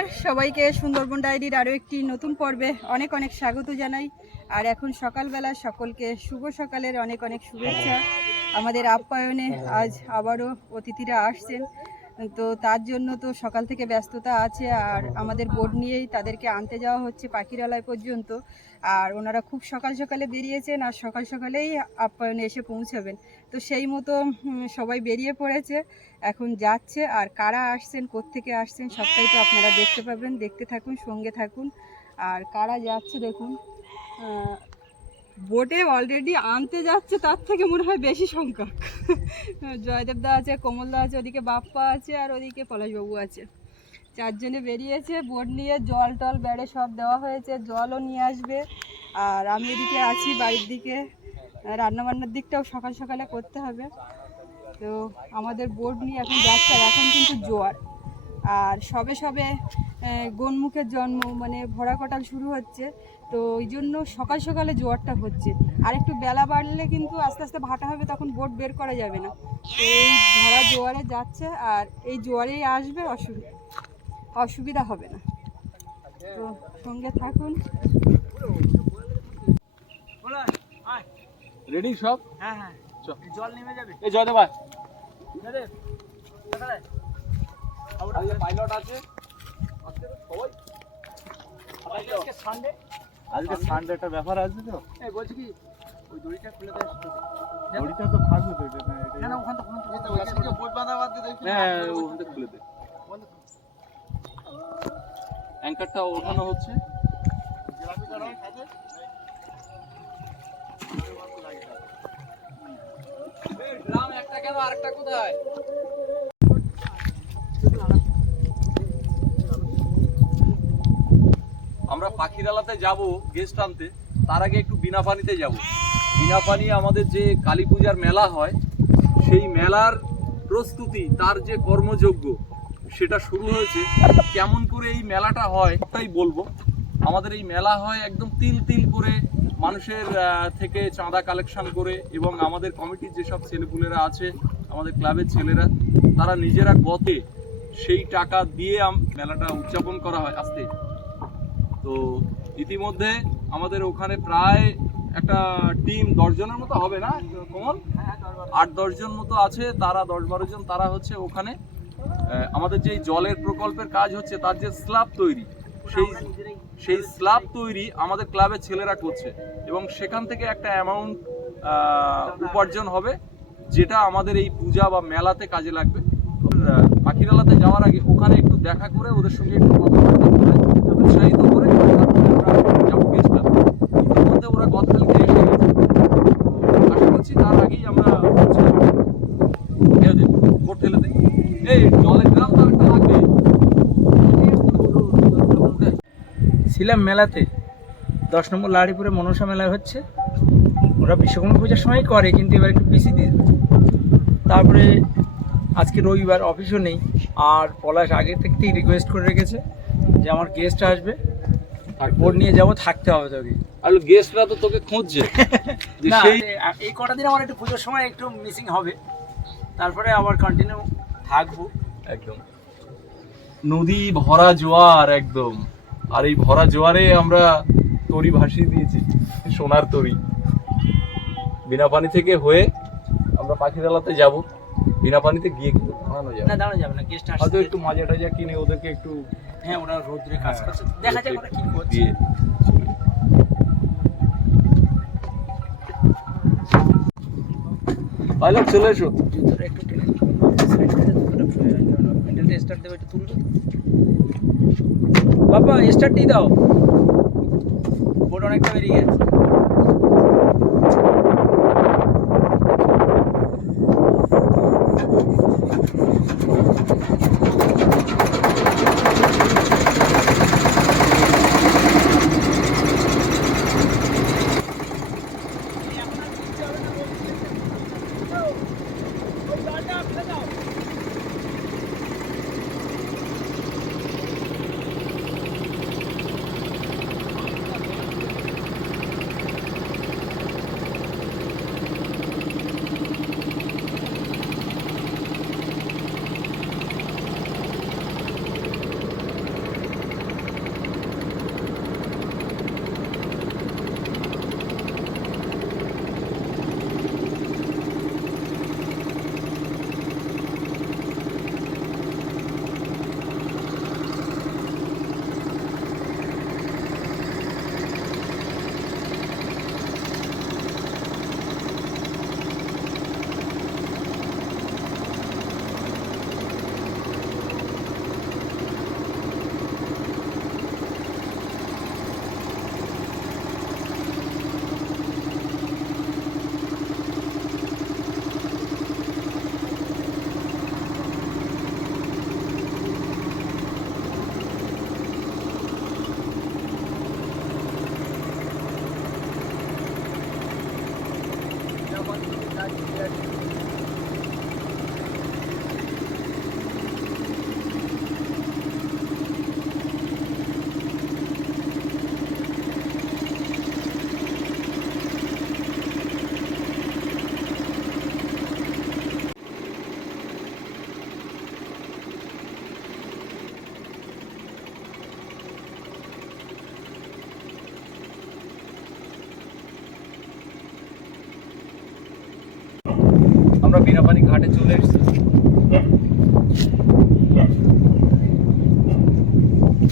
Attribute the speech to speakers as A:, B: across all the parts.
A: নমস্কার। সবাইকে সুন্দরবন ডায়েরির আরও একটি নতুন পর্বে অনেক অনেক স্বাগত জানাই। আর এখন সকালবেলা সকলকে শুভ সকালের অনেক অনেক শুভেচ্ছা। আমাদের আপ্যায়নে আজ আবারও অতিথিরা আসছেন। তো তার জন্য তো সকাল থেকে ব্যস্ততা আছে, আর আমাদের বোর্ড নিয়েই তাদেরকে আনতে যাওয়া হচ্ছে পাখিরালয় পর্যন্ত। আর ওনারা খুব সকাল সকালে বেরিয়েছেন, আর সকাল সকালেই আপ্যায়নে এসে পৌঁছাবেন। তো সেই মতো সবাই বেরিয়ে পড়েছে। এখন যাচ্ছে আর কারা আসছেন, কোত্থেকে আসছেন সবটাই তো আপনারা দেখতে পাবেন। দেখতে থাকুন, সঙ্গে থাকুন। আর কারা যাচ্ছে দেখুন বোটে অলরেডি আনতে যাচ্ছে, তার থেকে মনে হয় বেশি সংখ্যক। জয়দেব দা আছে, কমল দা আছে, ওদিকে বাপ্পা আছে আর ওদিকে পলাশবাবু আছে। চারজনে বেরিয়েছে বোট নিয়ে জল টল বেড়ে সব দেওয়া হয়েছে, জলও নিয়ে আসবে। আর আমি এদিকে আছি, বাড়ির দিকে। রান্নাবান্নার দিকটাও সকাল সকালে করতে হবে। তো আমাদের বোর্ড নিয়ে এখন যাচ্ছে আর এখন কিন্তু জোয়ার। আর সবে সবে গনমুখের জন্ম মানে ভরা কটাল শুরু হচ্ছে। তো ওই জন্য সকাল সকালে জোয়ারটা হচ্ছে। আর একটু বেলা বাড়লে কিন্তু আস্তে আস্তে ভাটা হবে তখন বোট বের করা যাবে না। তো এই ভরা জোয়ারে যাচ্ছে আর এই জোয়ারেই আসবে অসুবিধা অসুবিধা হবে না। তো সঙ্গে থাকুন।
B: রেডি সব?
C: হ্যাঁ হ্যাঁ। জল নেমে যাবে।
B: এই জয়দেব ভাই। পাইলট আছে।
C: আজকে Sunday?
B: আজকে সানডে একটা ব্যাপার আছে তো।
C: এই বলছি কি, ওই দড়িটা খুলে দে।
B: ঘড়িটা তো থাকবে তো এটা না,
C: না, না,
B: এটা
C: ওখান থেকে- ওখান থেকে-
B: হ্যাঁ ওখান থেকে খুলে দে। অ্যাঙ্কারটা ওঠানো হচ্ছে। একটা কেন আরেকটা কোথায়? আমরা পাখিরালাতে যাব গেস্ট আনতে, তার আগে একটু বিনা পানিতে যাব। বিনা পানি আমাদের যে কালী পূজার মেলা হয়, সেই মেলার প্রস্তুতি, তার যে কর্মযোগ্য সেটা শুরু হয়েছে। কেমন করে এই মেলাটা হয়, তাই বলব। আমাদের এই মেলা হয় একদম তিল তিল করে মানুষের থেকে চাঁদা কালেকশন করে এবং আমাদের কমিটির যেসব ছেলেপুলেরা আছে আমাদের ক্লাবের ছেলেরা তারা নিজেরা গতে সেই টাকা দিয়ে মেলাটা উদযাপন করা হয় আস্তে তো ইতিমধ্যে আমাদের ওখানে প্রায় একটা টিম দশজনের মতো হবে না কমল
C: হ্যাঁ,
B: আট দশজন মতো আছে তারা দশ বারো জন তারা হচ্ছে ওখানে আমাদের যে জলের প্রকল্পের কাজ হচ্ছে তার যে স্ল্যাব তৈরি সেই সেই স্ল্যাব তৈরি আমাদের ক্লাবের ছেলেরা করছে এবং সেখান থেকে একটা অ্যামাউন্ট উপার্জন হবে। যেটা আমাদের এই পূজা বা মেলাতে কাজে লাগবে। পাখিরালাতে যাওয়ার আগে ওখানে একটু দেখা করে ওদের সঙ্গে একটু কথাবার্তা বলে উৎসাহিত করে তারপরে যাব গেছিলাম ইতিমধ্যে ওরা গতকালকে এসে গেছে। আশা করছি তার আগেই আমরা হচ্ছে ঢেলে দেবো বোট ঠেলে দেবো এই জলের গ্রাম তো একটা লাগবে
C: ছিলাম মেলাতে। দশ নম্বর লাড়িপুরে মনসা মেলা হচ্ছে। ওরা বিশ্বকর্মা পূজার সময় করে কিন্তু এবার একটু পিছিয়ে দিয়ে তারপরে আজকে রবিবার অফিসও নেই। আর পলাশ আগে থেকেই রিকোয়েস্ট করে রেখেছে যে আমার গেস্ট আসবে। আর বোর্ড নিয়ে যাব থাকতে হবে তোকে।
B: আর গেস্টরা তো তোকে খুঁজছে।
C: এই কটা দিন আমার একটু পুজোর সময় একটু মিসিং হবে। তারপরে আবার কন্টিনিউ থাকব।
B: একদম। নদী ভরা জোয়ার একদম। আর এই ভরা জোয়ারে আমরা তরি ভাসিয়ে দিয়েছি সোনার তরি। বিনা পানি থেকে হয়ে আমরা পাখিরালাতে যাব বিনা পানিতে গিয়ে কিন্তু দাঁড়ানো যাবে।
C: না দাঁড়ানো যাবে না গেস্ট
B: হয়তো একটু মাজা টাজা কিনে ওদেরকে একটু
C: হ্যাঁ ওরা রোদ্রে কাজ করছে। দেখা যাক ওরা কি করছে।
B: পাইলট চলে এসো।
C: একটু টেনে সাইড থেকে স্টার্ট দেবে একটু তুলবে। বাবা স্টার্ট দাও। বোর্ড অনেকটা বেরিয়ে গেছে।
B: আমরা বিনাপানি ঘাটে চলে এসেছি।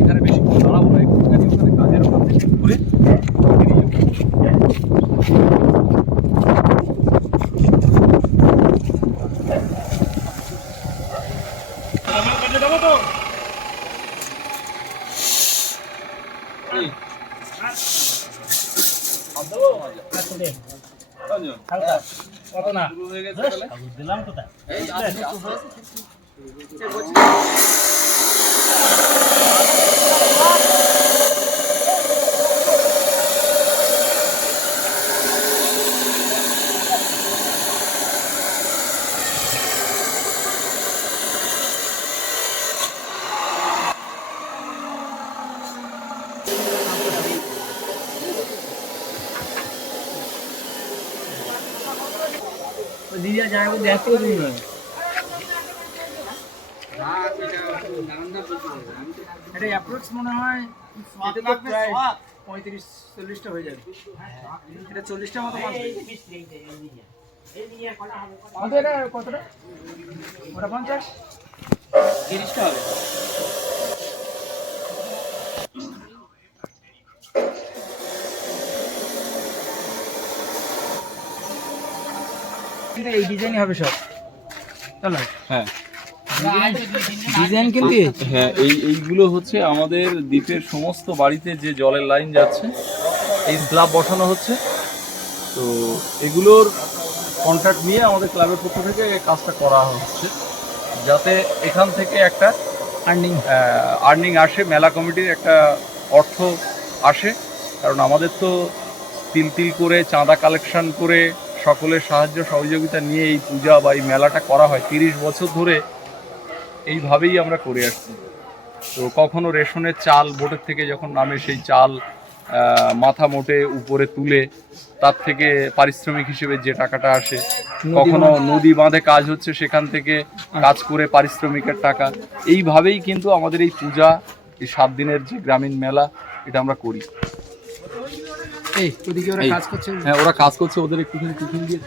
B: এখানে বেশি দাঁড়াবো না একটুখানি ওখানে কাজের ওখান থেকে ঘুরে। বেরিয়ে যাব।
C: কত না।
B: শুরু হয়ে গেছে তাহলে?
C: দিলাম কোথায়?
B: এই,
C: দিদিয়া জায়গা দেখতে তুমি এটা অ্যাপ্রক্স মনে হয় পঁয়ত্রিশ চল্লিশটা হয়ে যাবে। এটা চল্লিশটা মতো মাছ কতটা? ওটা পঞ্চাশ? তিরিশটা হবে। এটা এই ডিজাইনই হবে সব। চলো।
B: হ্যাঁ।
C: ডিজাইন কিন্তু
B: হ্যাঁ এই এইগুলো হচ্ছে আমাদের দ্বীপের সমস্ত বাড়িতে যে জলের লাইন যাচ্ছে এই স্ল্যাব বসানো হচ্ছে। তো এগুলোর কন্ট্রাক্ট নিয়ে আমাদের ক্লাবের পক্ষ থেকে কাজটা করা হচ্ছে যাতে এখান থেকে একটা
C: আর্নিং
B: আর্নিং আসে মেলা কমিটির একটা অর্থ আসে। কারণ আমাদের তো তিল তিল করে চাঁদা কালেকশন করে সকলের সাহায্য সহযোগিতা নিয়ে এই পূজা বা এই মেলাটা করা হয়। তিরিশ বছর ধরে এইভাবেই আমরা করে আসছি। তো কখনো রেশনের চাল বোটের থেকে যখন নামে সেই চাল মাথা মোটে উপরে তুলে তার থেকে পারিশ্রমিক হিসেবে যে টাকাটা আসে কখনো নদী বাঁধে কাজ হচ্ছে সেখান থেকে কাজ করে পারিশ্রমিকের টাকা। এইভাবেই কিন্তু আমাদের এই পূজা এই সাত দিনের যে গ্রামীণ মেলা এটা আমরা করি।
C: এই ওদিকে ওরা কাজ করছে।
B: হ্যাঁ ওরা কাজ করছে ওদের একটুখানি টিফিন দিয়ে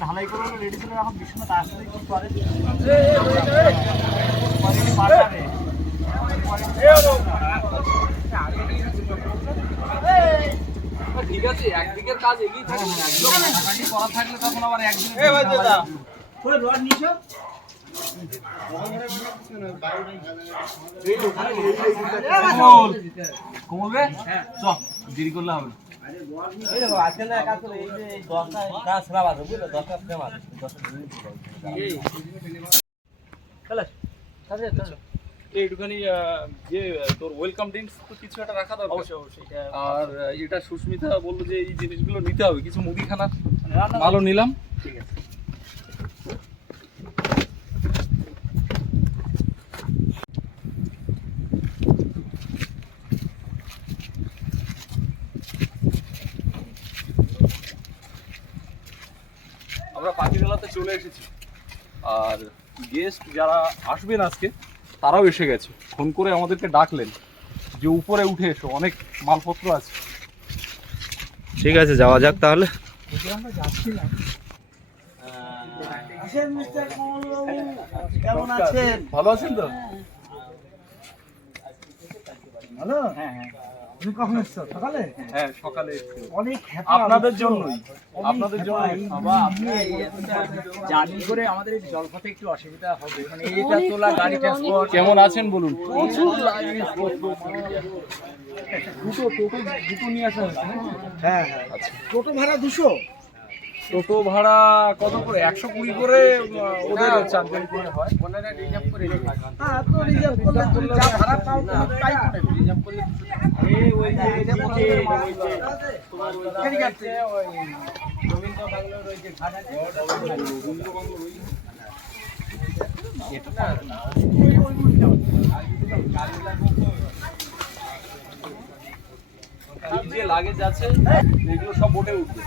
C: ঢালাই করে রেডি করে এখন বিশ্বনাথ আসলে কি করে?
B: ঠিক আছে একদিকের কাজ এগিয়ে থাকে একদিকে করা থাকলে তখন আবার একদিকে
C: রড নিছো
B: কোমল কোমল রে চ দেরি করলে হবে যে তোর ওয়েলকাম ড্রিঙ্কস তো কিছু একটা রাখা দরকার।
C: অবশ্যই অবশ্যই
B: আর এটা সুস্মিতা বলল যে এই জিনিসগুলো নিতে হবে কিছু মুদিখানা। ভালো নিলাম।
C: ঠিক আছে
B: আমরা পাখিরালাতে চলে এসেছি। আর গেস্ট যারা আসবেন আজকে তারাও এসে গেছে। ফোন করে আমাদেরকে ডাকলেন যে উপরে উঠে এসো অনেক মালপত্র আছে।
D: ঠিক আছে যাওয়া যাক তাহলে।
C: আমরা যাচ্ছিলাম কেমন আছেন?
B: ভালো আছেন তো?
C: ভালো হ্যাঁ হ্যাঁ। তুমি কখন এসছো সকালে?
B: হ্যাঁ সকালে
C: অনেক হ্যাপা
B: আপনাদের জন্যই। আপনাদের জন্য
C: বাবা, আপনি জার্নি করে আমাদের এই জলপথে একটু অসুবিধা হবে। মানে এইটা তোলা গাড়ি ট্রান্সপোর্ট
B: কেমন আছেন বলুন? প্রচুর লাগে। দুটো টোটো দুটো নিয়ে আসা হয়েছে
C: হ্যাঁ? হ্যাঁ টোটো ভাড়া দুশো?
B: টোটো ভাড়া কত করে? একশো কুড়ি করে ওদের চার্জেন করে হয়। এই যে লাগেজ আছে এগুলো সব বোটে উঠবে।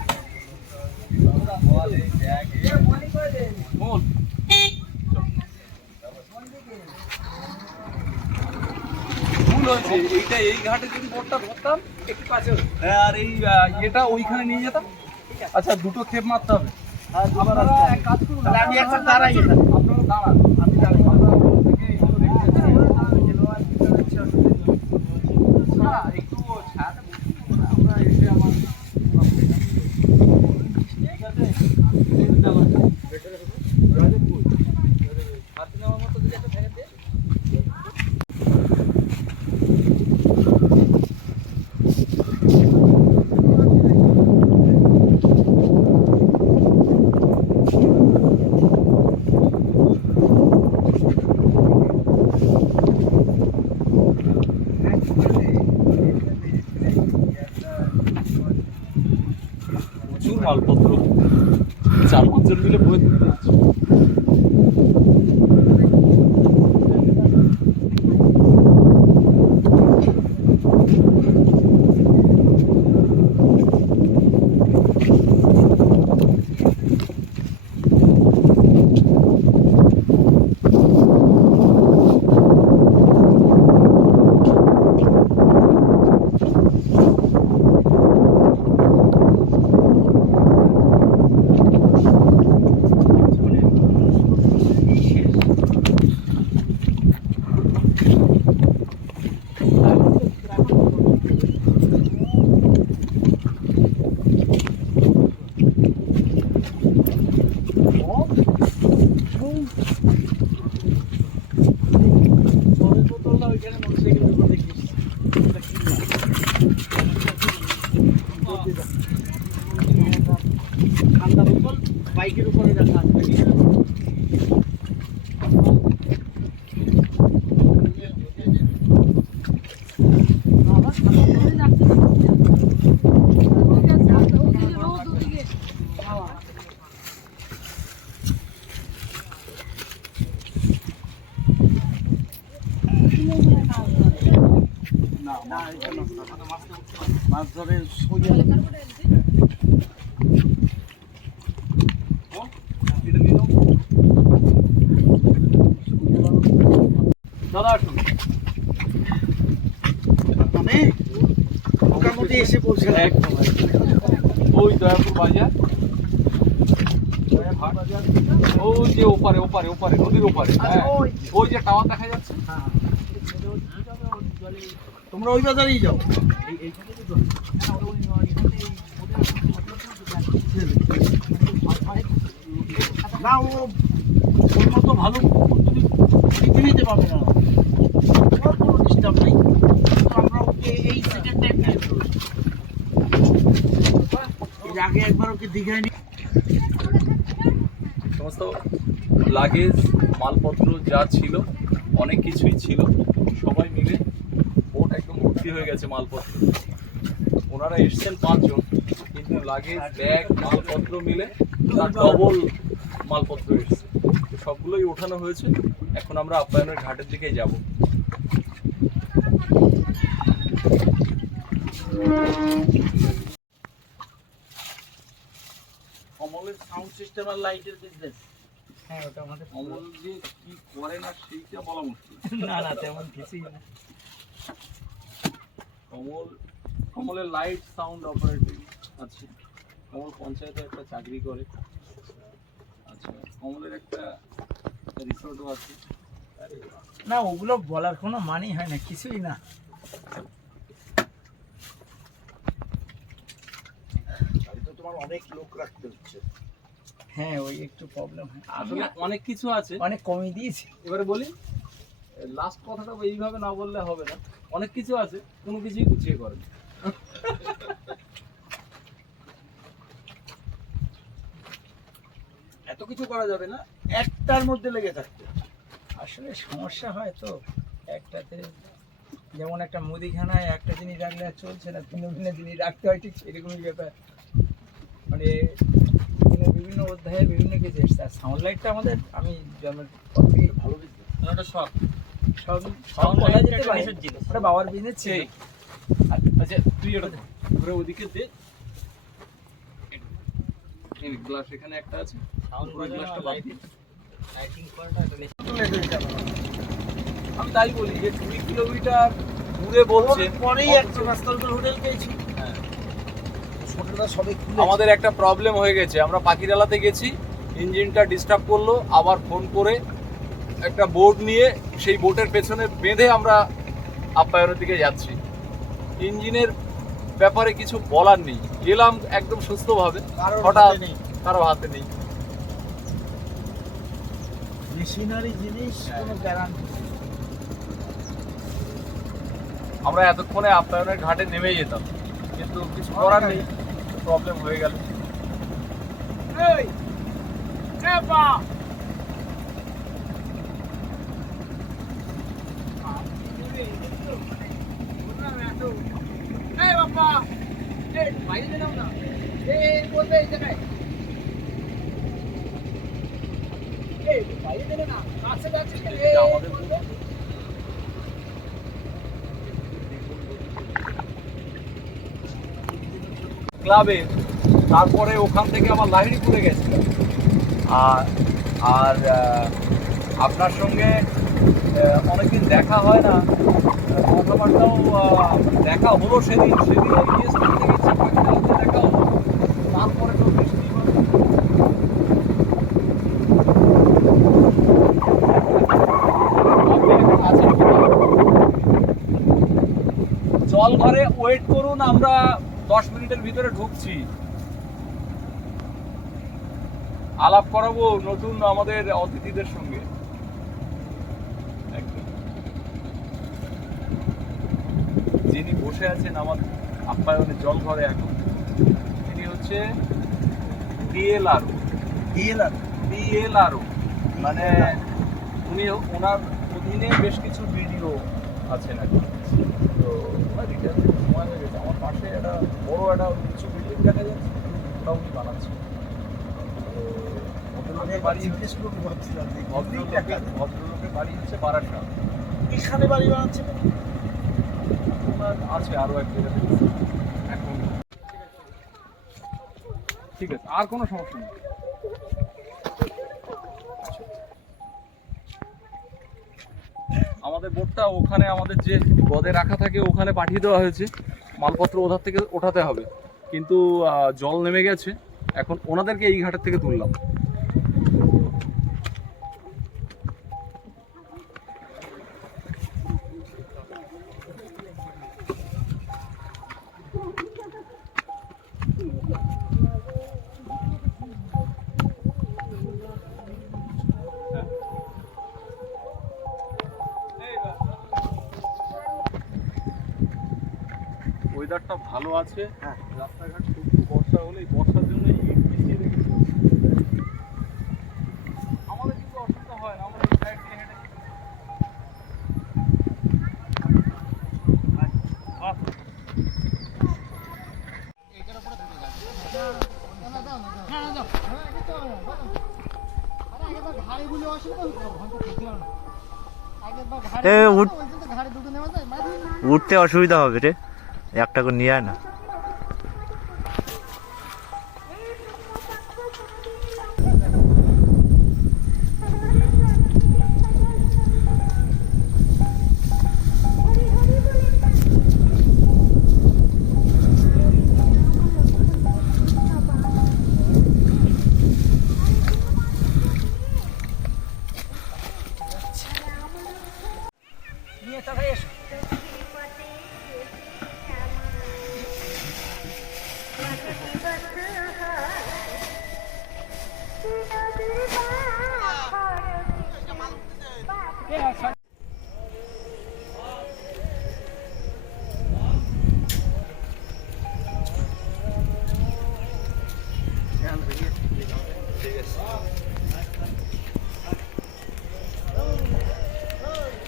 B: এইটা এই ঘাটে যদি বোটটা ধরতাম একটু কাছে আর এই এটা ওইখানে নিয়ে যেতাম আচ্ছা দুটো খেপ মারতে হবে আপনারা এক কাজ করুন
C: আমি একটা দাঁড়াই।
B: আপনারা দাঁড়ান আমি দাঁড়াই। না, একটু ছায়াটা বসুন। আমরা এসে আমার ঠিক আছে রাজপুর হাতে নেওয়ার মতো দিকে একটা ফেলে দে প্রচুর মালপত্র চার পাঁচজন মিলে বয়ে তুলতে হচ্ছে
C: বাইকের উপরে রাখা আছে মাছ ধরে।
B: দাদা আসুন।
C: মানে মোটামুটি এসে পৌঁছালাম।
B: একদম ওই দয়াপুর বাজার। ওই যে ওপারে ওপারে ওপারে নদীর ওপারে। হ্যাঁ। ওই যে। টাওয়ার দেখা যাচ্ছে?
C: তোমরা ওই বাজারেই যাও। না ভালো পাবে না। কোনো ডিস্টার্ব নেই। আমরা এই আগে একবার ওকে
B: সমস্ত লাগেজ মালপত্র যা ছিল, অনেক কিছুই ছিল। সবাই মিলে ভর্তি হয়ে গেছে মালপত্র। ওনারা এসছেন পাঁচজন কিন্তু লাগেজ ব্যাগ মালপত্র মিলে তার ডবল মালপত্র এসছে। তো সবগুলোই ওঠানো হয়েছে। এখন আমরা আপ্যায়নের ঘাটের দিকে যাব।
C: কমলের সাউন্ড সিস্টেম আর লাইটের বিজনেস
D: হ্যাঁ ওটা আমাদের
B: অমল যে কি করে না সেইটা বলা মুশকিল।
D: না না তেমন কিছুই না।
B: কমল কমলের লাইট সাউন্ড অপারেটিং আছে। কমল পঞ্চায়েতে একটা চাকরি করে। আচ্ছা কমলের একটা রিসোর্টও আছে।
C: না ওগুলো বলার কোনো মানেই হয় না কিছুই না। তোমার অনেক লোক রাখতে হচ্ছে। হ্যাঁ ওই একটু প্রবলেম হয়।
B: আসলে অনেক কিছু আছে।
C: অনেক কমিয়ে দিয়েছি।
B: এবারে বলি। লাস্ট কথাটা এইভাবে না বললে হবে না। অনেক কিছু আছে কোনো কিছুই গুছিয়ে করেন
E: এত কিছু করা যাবে না একটার মধ্যে লেগে থাকতে।
C: আসলে সমস্যা হয় তো একটাতে যেমন একটা মুদিখানায় একটা জিনিস রাখলে আর চলছে না ভিন্ন ভিন্ন জিনিস রাখতে হয় ঠিক সেরকমই ব্যাপার। মানে বিভিন্ন অধ্যায়ে বিভিন্ন কিছু এসছে। আর সাউন্ড লাইটটা আমাদের আমি জন্মের ভালো
D: ওটা শখ।
C: সব সব বলা যেতে পারে ওটা বাবার বিজনেস ছিল।
B: সেই। আচ্ছা তুই। ঘুরে ওদিকে দে। এই গ্লাস এখানে একটা আছে।
D: সাউন্ড
B: পুরো গ্লাসটা বাদ দিই।
D: লাইটিং করাটা একটা
B: আমি তাই বলি যে কুড়ি কিলোমিটার দূরে বলছে।
E: পরেই একটা হোটেল পেয়েছি।
B: হ্যাঁ।
E: হোটেলটা সবে খুলে
B: আমাদের একটা প্রবলেম হয়ে গেছে। আমরা পাখিরালাতে গেছি। ইঞ্জিনটা ডিস্টার্ব করল। আবার ফোন করে একটা বোর্ড নিয়ে সেই বোটের পেছনে বেঁধে আমরা আপ্যায়নের দিকে যাচ্ছি। ইঞ্জিনের ব্যাপারে কিছু বলার নেই। গেলাম একদম সুস্থভাবে। হঠাৎ কারও হাতে নেই।
E: মেশিনারি জিনিস কোনো গ্যারান্টি
B: আমরা এতক্ষণে আপ্যায়নের ঘাটে নেমে যেতাম। কিন্তু কিছু করার নেই। প্রবলেম হয়ে গেল। ক্লাবে তারপরে ওখান থেকে আবার লাহিড়িপুরে গেছিলাম আর আর আপনার সঙ্গে অনেকদিন দেখা হয় না। কথাবার্তাও দেখা হলো সেদিন সেদিন ওই গেস্ট করতে গেছি পাখিরালতে দেখা হলো তারপরে তো বৃষ্টি হলো। আপনি এখন আছেন কোথায়? জল ওয়েট করুন আমরা দশ মিনিটের ভিতরে ঢুকছি। আলাপ করাবো নতুন আমাদের অতিথিদের সঙ্গে। যিনি বসে আছেন আমার আপ্যায়নের জল ঘরে এখন তিনি হচ্ছে ডিএলআর
E: ডিএলআর
B: ডিএলআরও মানে উনি ওনার অধীনে বেশ কিছু ভিডিও আছেন আর কি। তো রিটার্ন সময় হয়ে গেছে আমার পাশে একটা বড় একটা কিছু বিল্ডিং দেখা যাচ্ছে উনি বানাচ্ছে ভদ্রলোকের বাড়ি বাড়ি
E: বানাচ্ছে
B: আরও এখন ঠিক আছে, আর কোনো সমস্যা নেই। আমাদের বোটটা ওখানে আমাদের যে গদে রাখা থাকে ওখানে পাঠিয়ে দেওয়া হয়েছে। মালপত্র ওধার থেকে ওঠাতে হবে। কিন্তু জল নেমে গেছে। এখন ওনাদেরকে এই ঘাটের থেকে তুললাম। আছে।
E: হ্যাঁ।
B: রাস্তাঘাট বর্ষা হলে এই বর্ষার জন্য ইট রেখেছে আমাদের কিন্তু অসুবিধা হয় না আমরা সাইড দিয়ে হেঁটে।
F: উঠতে অসুবিধা হবে রে। একটা করে নিয়ে আয় না।